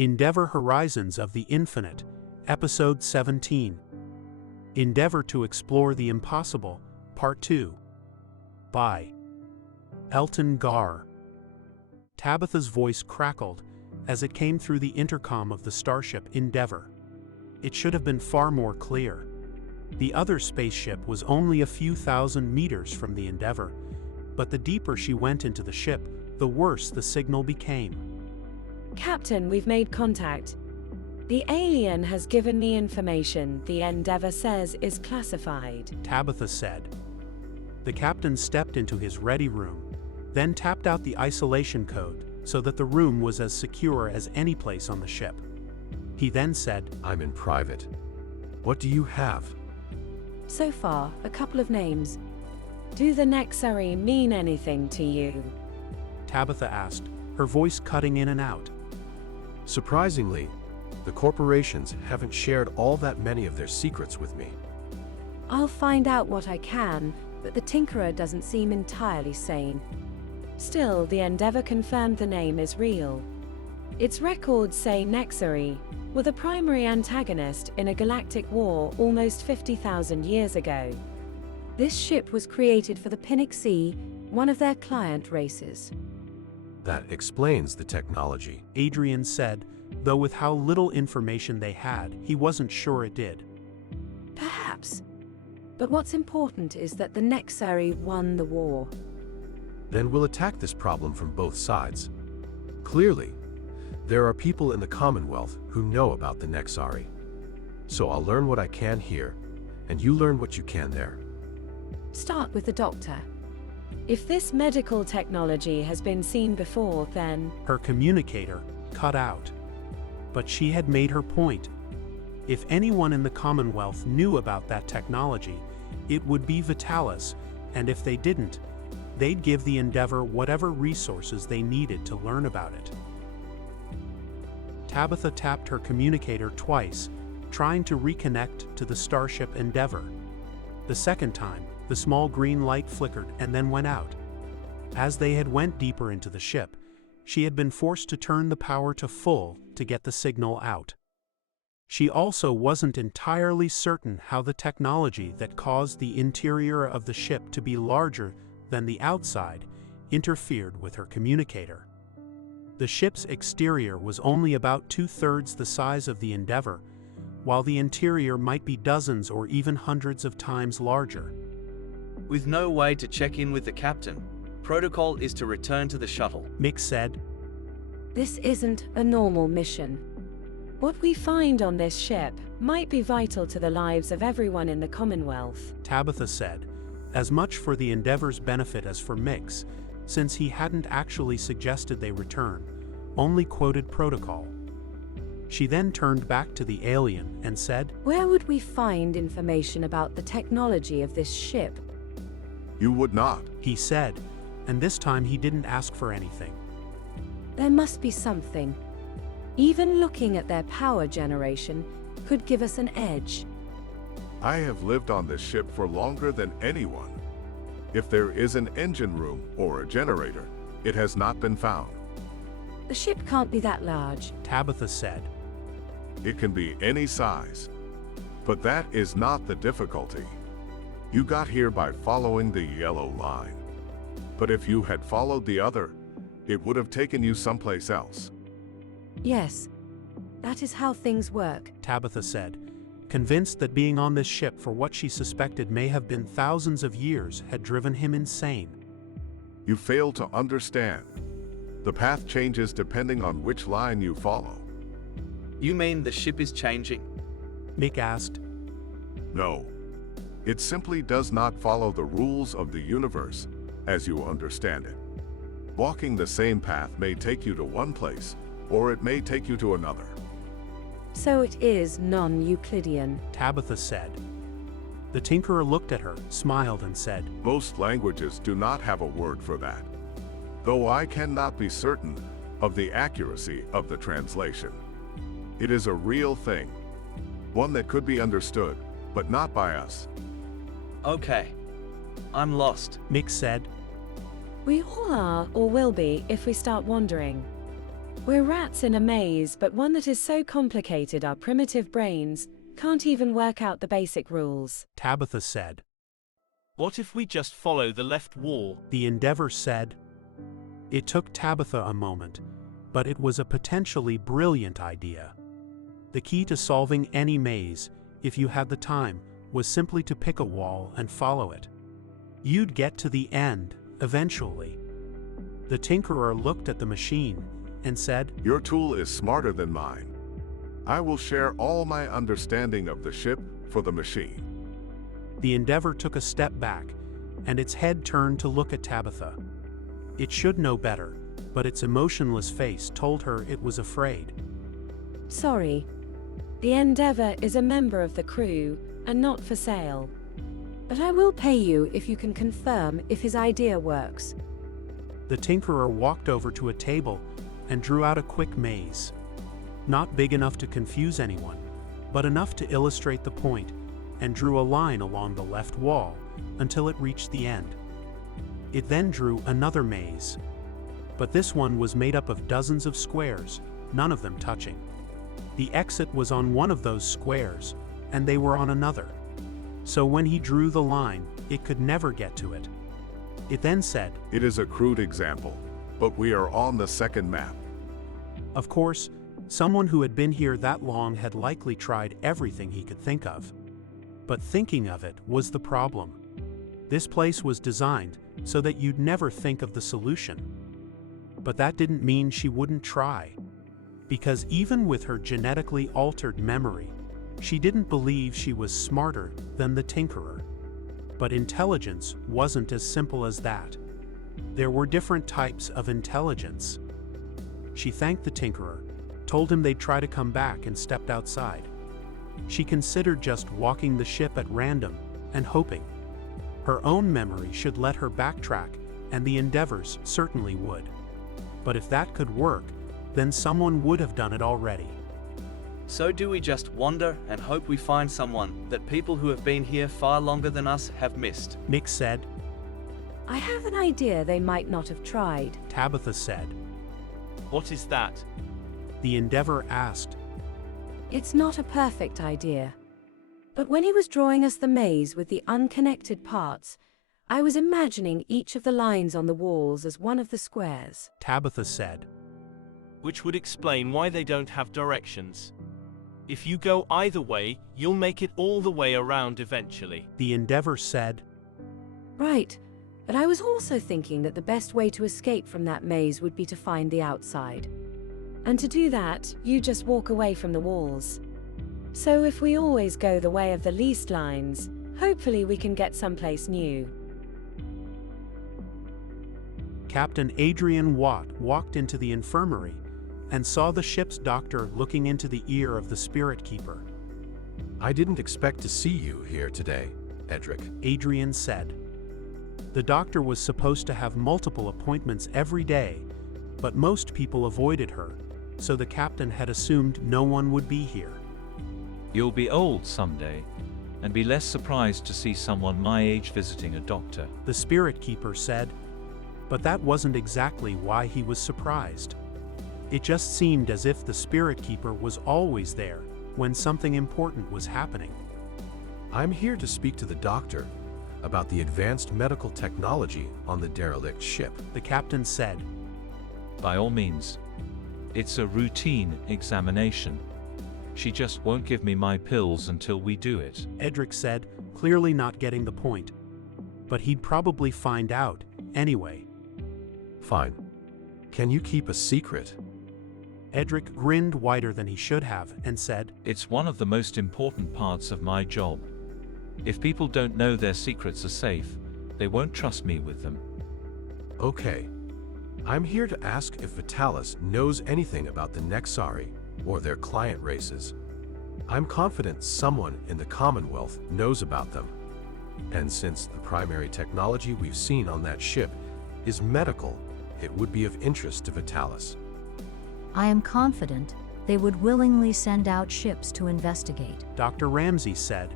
Endeavor Horizons of the Infinite, Episode 17. Endeavor to Explore the Impossible, Part 2. By Elton Garr. Tabitha's voice crackled as it came through the intercom of the Starship Endeavor. It should have been far more clear. The other spaceship was only a few thousand meters from the Endeavor, but the deeper she went into the ship, the worse the signal became. Captain, we've made contact. The alien has given me information the Endeavor says is classified, Tabitha said. The captain stepped into his ready room, then tapped out the isolation code so that the room was as secure as any place on the ship. He then said, "I'm in private. What do you have?" So far, a couple of names. Do the Nexari mean anything to you? Tabitha asked, her voice cutting in and out. Surprisingly, the corporations haven't shared all that many of their secrets with me. I'll find out what I can, but the Tinkerer doesn't seem entirely sane. Still, the Endeavor confirmed the name is real. Its records say Nexari were the primary antagonist in a galactic war almost 50,000 years ago. This ship was created for the Pinnock Sea, one of their client races. That explains the technology, Adrian said, though with how little information they had, he wasn't sure it did. Perhaps. But what's important is that the Nexari won the war. Then we'll attack this problem from both sides. Clearly, there are people in the Commonwealth who know about the Nexari. So I'll learn what I can here, and you learn what you can there. Start with the doctor. If this medical technology has been seen before, then... Her communicator cut out. But she had made her point. If anyone in the Commonwealth knew about that technology, it would be Vitalis, and if they didn't, they'd give the Endeavor whatever resources they needed to learn about it. Tabitha tapped her communicator twice, trying to reconnect to the Starship Endeavor. The second time, the small green light flickered and then went out. As they had went deeper into the ship, she had been forced to turn the power to full to get the signal out. She also wasn't entirely certain how the technology that caused the interior of the ship to be larger than the outside interfered with her communicator. The ship's exterior was only about 2/3 the size of the Endeavor, while the interior might be dozens or even hundreds of times larger. With no way to check in with the captain, protocol is to return to the shuttle, Mick said. This isn't a normal mission. What we find on this ship might be vital to the lives of everyone in the Commonwealth, Tabitha said, as much for the Endeavor's benefit as for Mick's, since he hadn't actually suggested they return, only quoted protocol. She then turned back to the alien and said, Where would we find information about the technology of this ship? You would not, he said, and this time he didn't ask for anything. There must be something. Even looking at their power generation could give us an edge. I have lived on this ship for longer than anyone. If there is an engine room or a generator, it has not been found. The ship can't be that large, Tabitha said. It can be any size. But that is not the difficulty. You got here by following the yellow line. But if you had followed the other, it would have taken you someplace else. Yes, that is how things work, Tabitha said, convinced that being on this ship for what she suspected may have been thousands of years had driven him insane. You fail to understand. The path changes depending on which line you follow. You mean the ship is changing? Mick asked. No. It simply does not follow the rules of the universe, as you understand it. Walking the same path may take you to one place, or it may take you to another. So it is non-Euclidean, Tabitha said. The Tinkerer looked at her, smiled and said, Most languages do not have a word for that, though I cannot be certain of the accuracy of the translation. It is a real thing, one that could be understood, but not by us. Okay. I'm lost, Mick said. We all are, or will be, if we start wandering. We're rats in a maze, but one that is so complicated our primitive brains can't even work out the basic rules. Tabitha said. What if we just follow the left wall? The Endeavor said. It took Tabitha a moment, but it was a potentially brilliant idea. The key to solving any maze, if you had the time, was simply to pick a wall and follow it. You'd get to the end, eventually. The Tinkerer looked at the machine and said, Your tool is smarter than mine. I will share all my understanding of the ship for the machine. The Endeavor took a step back, and its head turned to look at Tabitha. It should know better, but its emotionless face told her it was afraid. Sorry. The Endeavor is a member of the crew and not for sale. But I will pay you if you can confirm if his idea works. The Tinkerer walked over to a table and drew out a quick maze. Not big enough to confuse anyone, but enough to illustrate the point, and drew a line along the left wall until it reached the end. It then drew another maze, but this one was made up of dozens of squares, none of them touching. The exit was on one of those squares, and they were on another. So when he drew the line, it could never get to it. It then said, It is a crude example, but we are on the second map. Of course, someone who had been here that long had likely tried everything he could think of. But thinking of it was the problem. This place was designed so that you'd never think of the solution. But that didn't mean she wouldn't try. Because even with her genetically altered memory, she didn't believe she was smarter than the Tinkerer. But intelligence wasn't as simple as that. There were different types of intelligence. She thanked the Tinkerer, told him they'd try to come back, and stepped outside. She considered just walking the ship at random and hoping. Her own memory should let her backtrack, and the Endeavors certainly would. But if that could work, then someone would have done it already. So do we just wander and hope we find someone that people who have been here far longer than us have missed? Mick said. I have an idea they might not have tried. Tabitha said. What is that? The Endeavor asked. It's not a perfect idea. But when he was drawing us the maze with the unconnected parts, I was imagining each of the lines on the walls as one of the squares. Tabitha said. Which would explain why they don't have directions. If you go either way, you'll make it all the way around eventually. The Endeavor said. Right, but I was also thinking that the best way to escape from that maze would be to find the outside. And to do that, you just walk away from the walls. So if we always go the way of the least lines, hopefully we can get someplace new. Captain Adrian Watt walked into the infirmary and saw the ship's doctor looking into the ear of the Spirit Keeper. I didn't expect to see you here today, Edric. Adrian said. The doctor was supposed to have multiple appointments every day, but most people avoided her, so the captain had assumed no one would be here. You'll be old someday, and be less surprised to see someone my age visiting a doctor. The Spirit Keeper said, but that wasn't exactly why he was surprised. It just seemed as if the Spirit Keeper was always there when something important was happening. I'm here to speak to the doctor about the advanced medical technology on the derelict ship. The captain said. By all means. It's a routine examination. She just won't give me my pills until we do it. Edric said, clearly not getting the point. But he'd probably find out anyway. Fine. Can you keep a secret? Edric grinned wider than he should have and said, It's one of the most important parts of my job. If people don't know their secrets are safe, they won't trust me with them. Okay. I'm here to ask if Vitalis knows anything about the Nexari or their client races. I'm confident someone in the Commonwealth knows about them. And since the primary technology we've seen on that ship is medical, it would be of interest to Vitalis. I am confident they would willingly send out ships to investigate. Dr. Ramsey said,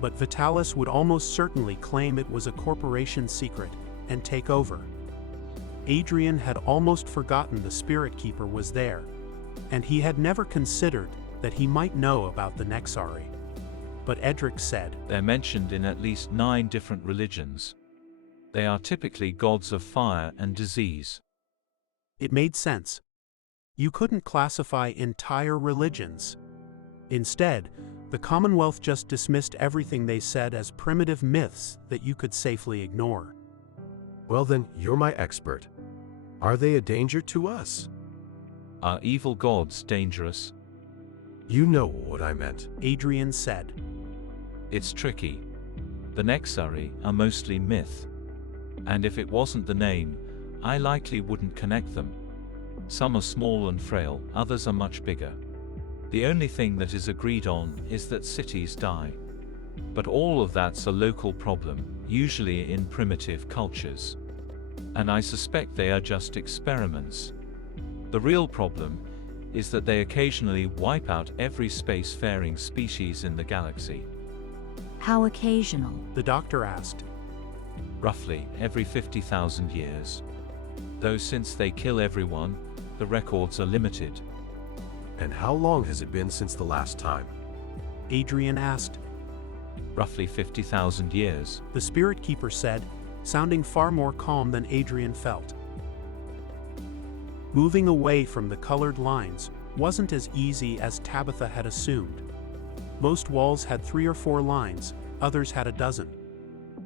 but Vitalis would almost certainly claim it was a corporation secret and take over. Adrian had almost forgotten the Spirit Keeper was there, and he had never considered that he might know about the Nexari. But Edric said, They're mentioned in at least 9 different religions. They are typically gods of fire and disease. It made sense. You couldn't classify entire religions. Instead, the Commonwealth just dismissed everything they said as primitive myths that you could safely ignore. Well then, you're my expert. Are they a danger to us? Are evil gods dangerous? You know what I meant. Adrian said. It's tricky. The Nexari are mostly myth. And if it wasn't the name, I likely wouldn't connect them. Some are small and frail, others are much bigger. The only thing that is agreed on is that cities die. But all of that's a local problem, usually in primitive cultures. And I suspect they are just experiments. The real problem is that they occasionally wipe out every spacefaring species in the galaxy. How occasional? The doctor asked. Roughly every 50,000 years. Though since they kill everyone, the records are limited. And how long has it been since the last time? Adrian asked. Roughly 50,000 years. The Spirit Keeper said, sounding far more calm than Adrian felt. Moving away from the colored lines wasn't as easy as Tabitha had assumed. Most walls had 3 or 4 lines, others had a dozen.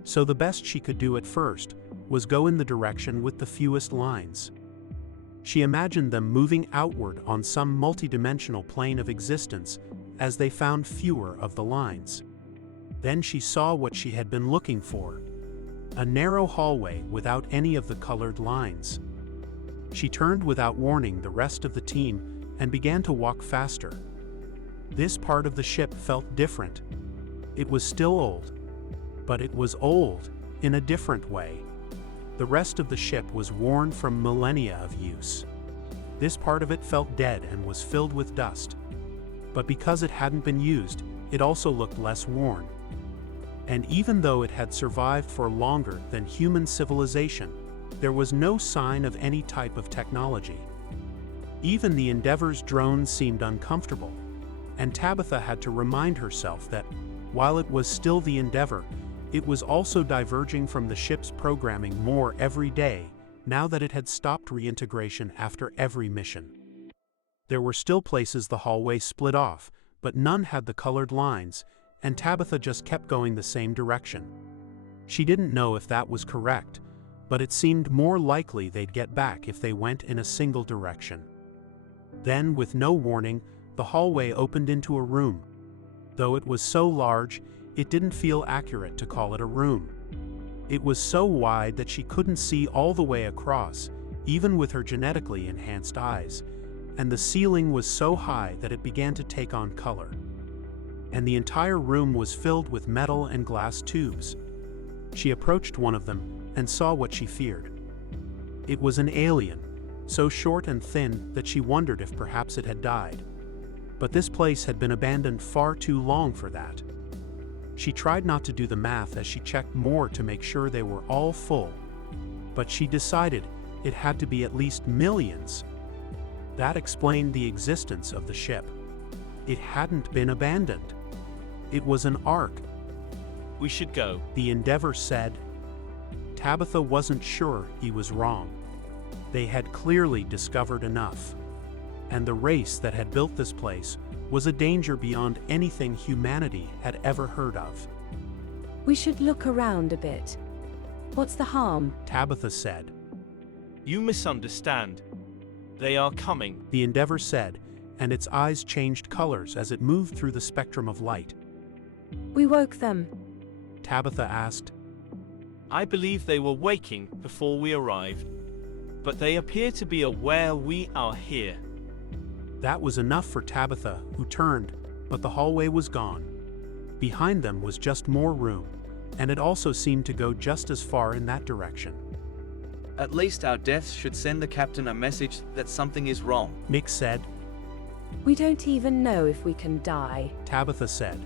So the best she could do at first was go in the direction with the fewest lines. She imagined them moving outward on some multidimensional plane of existence as they found fewer of the lines. Then she saw what she had been looking for: a narrow hallway without any of the colored lines. She turned without warning the rest of the team and began to walk faster. This part of the ship felt different. It was still old, but it was old in a different way. The rest of the ship was worn from millennia of use. This part of it felt dead and was filled with dust. But because it hadn't been used, it also looked less worn. And even though it had survived for longer than human civilization, there was no sign of any type of technology. Even the Endeavor's drone seemed uncomfortable, and Tabitha had to remind herself that, while it was still the Endeavor, it was also diverging from the ship's programming more every day, now that it had stopped reintegration after every mission. There were still places the hallway split off, but none had the colored lines, and Tabitha just kept going the same direction. She didn't know if that was correct, but it seemed more likely they'd get back if they went in a single direction. Then, with no warning, the hallway opened into a room. Though it was so large, it didn't feel accurate to call it a room. It was so wide that she couldn't see all the way across, even with her genetically enhanced eyes, and the ceiling was so high that it began to take on color. And the entire room was filled with metal and glass tubes. She approached one of them and saw what she feared. It was an alien, so short and thin that she wondered if perhaps it had died. But this place had been abandoned far too long for that. She tried not to do the math as she checked more to make sure they were all full, but she decided it had to be at least millions. That explained the existence of the ship. It hadn't been abandoned. It was an ark. We should go. The Endeavor said. Tabitha wasn't sure he was wrong. They had clearly discovered enough. And the race that had built this place was a danger beyond anything humanity had ever heard of. We should look around a bit. What's the harm? Tabitha said. You misunderstand. They are coming. The Endeavor said, and its eyes changed colors as it moved through the spectrum of light. We woke them. Tabitha asked. I believe they were waking before we arrived. But they appear to be aware we are here. That was enough for Tabitha, who turned, but the hallway was gone. Behind them was just more room, and it also seemed to go just as far in that direction. At least our deaths should send the captain a message that something is wrong. Mick said. We don't even know if we can die. Tabitha said,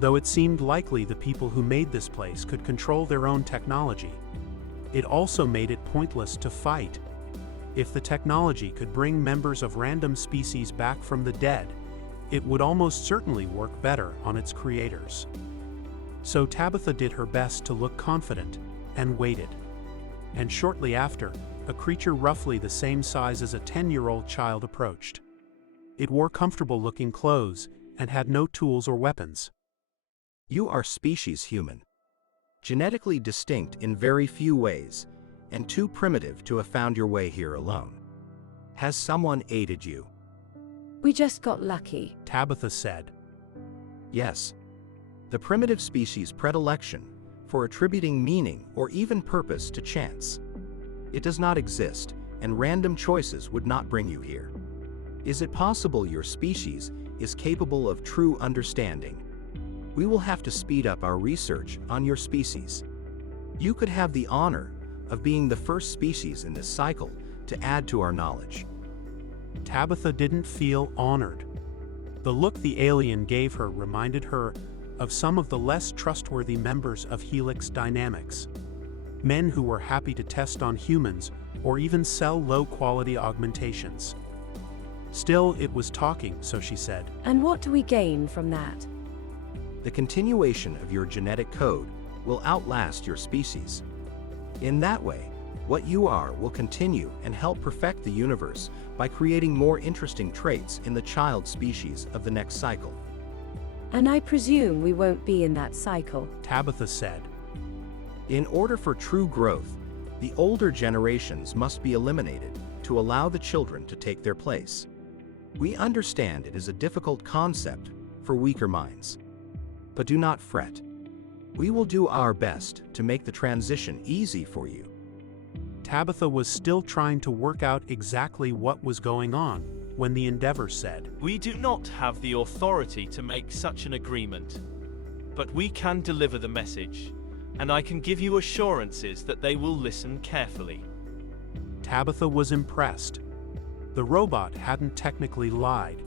though it seemed likely the people who made this place could control their own technology. It also made it pointless to fight. If the technology could bring members of random species back from the dead, it would almost certainly work better on its creators. So Tabitha did her best to look confident, and waited. And shortly after, a creature roughly the same size as a 10-year-old child approached. It wore comfortable-looking clothes, and had no tools or weapons. You are species human. Genetically distinct in very few ways, and too primitive to have found your way here alone. Has someone aided you? We just got lucky. Tabitha said. Yes. The primitive species' predilection for attributing meaning or even purpose to chance. It does not exist, and random choices would not bring you here. Is it possible your species is capable of true understanding? We will have to speed up our research on your species. You could have the honor of being the first species in this cycle to add to our knowledge. Tabitha didn't feel honored. The look the alien gave her reminded her of some of the less trustworthy members of Helix Dynamics. Men who were happy to test on humans or even sell low-quality augmentations. Still, it was talking, so she said. And what do we gain from that? The continuation of your genetic code will outlast your species. In that way, what you are will continue and help perfect the universe by creating more interesting traits in the child species of the next cycle. And I presume we won't be in that cycle, Tabitha said. In order for true growth, the older generations must be eliminated to allow the children to take their place. We understand it is a difficult concept for weaker minds. But do not fret. We will do our best to make the transition easy for you. Tabitha was still trying to work out exactly what was going on when the Endeavor said, We do not have the authority to make such an agreement, but we can deliver the message, and I can give you assurances that they will listen carefully. Tabitha was impressed. The robot hadn't technically lied,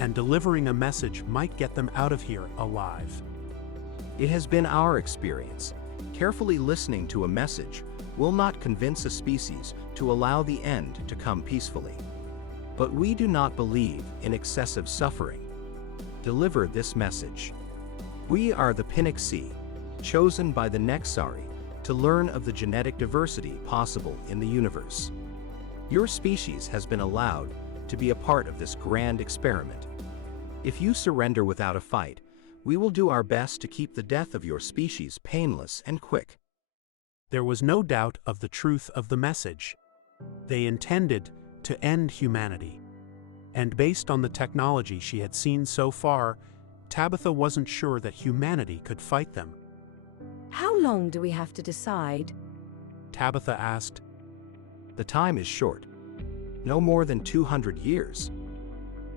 and delivering a message might get them out of here alive. It has been our experience. Carefully listening to a message will not convince a species to allow the end to come peacefully. But we do not believe in excessive suffering. Deliver this message. We are the Pinnock Sea, chosen by the Nexari to learn of the genetic diversity possible in the universe. Your species has been allowed to be a part of this grand experiment. If you surrender without a fight, we will do our best to keep the death of your species painless and quick. There was no doubt of the truth of the message. They intended to end humanity. And based on the technology she had seen so far, Tabitha wasn't sure that humanity could fight them. How long do we have to decide? Tabitha asked. The time is short. No more than 200 years.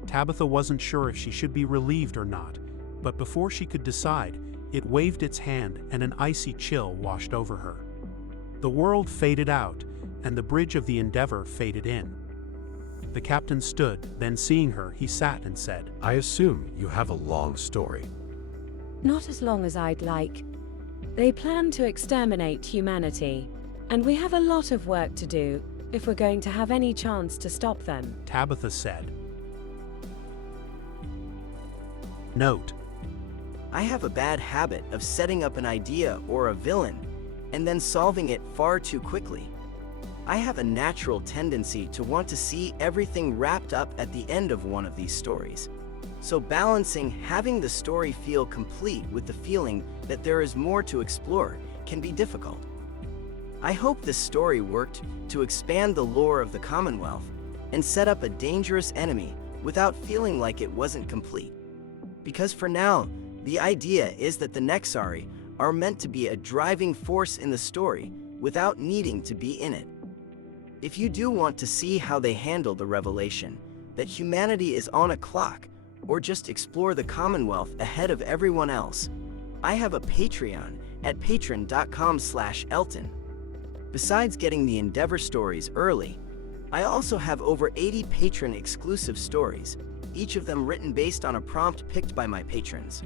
Tabitha wasn't sure if she should be relieved or not, but before she could decide, it waved its hand and an icy chill washed over her. The world faded out, and the bridge of the Endeavor faded in. The captain stood, then seeing her, he sat and said, I assume you have a long story. Not as long as I'd like. They plan to exterminate humanity, and we have a lot of work to do if we're going to have any chance to stop them. Tabitha said. Note: I have a bad habit of setting up an idea or a villain and then solving it far too quickly. I have a natural tendency to want to see everything wrapped up at the end of one of these stories. So balancing having the story feel complete with the feeling that there is more to explore can be difficult. I hope this story worked to expand the lore of the Commonwealth and set up a dangerous enemy without feeling like it wasn't complete. Because for now, the idea is that the Nexari are meant to be a driving force in the story without needing to be in it. If you do want to see how they handle the revelation that humanity is on a clock, or just explore the Commonwealth ahead of everyone else, I have a Patreon at patreon.com/Elton. Besides getting the Endeavor stories early, I also have over 80 patron exclusive stories, each of them written based on a prompt picked by my patrons.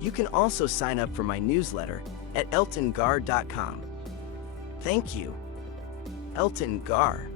You can also sign up for my newsletter at eltongar.com. Thank you. Elton Gar.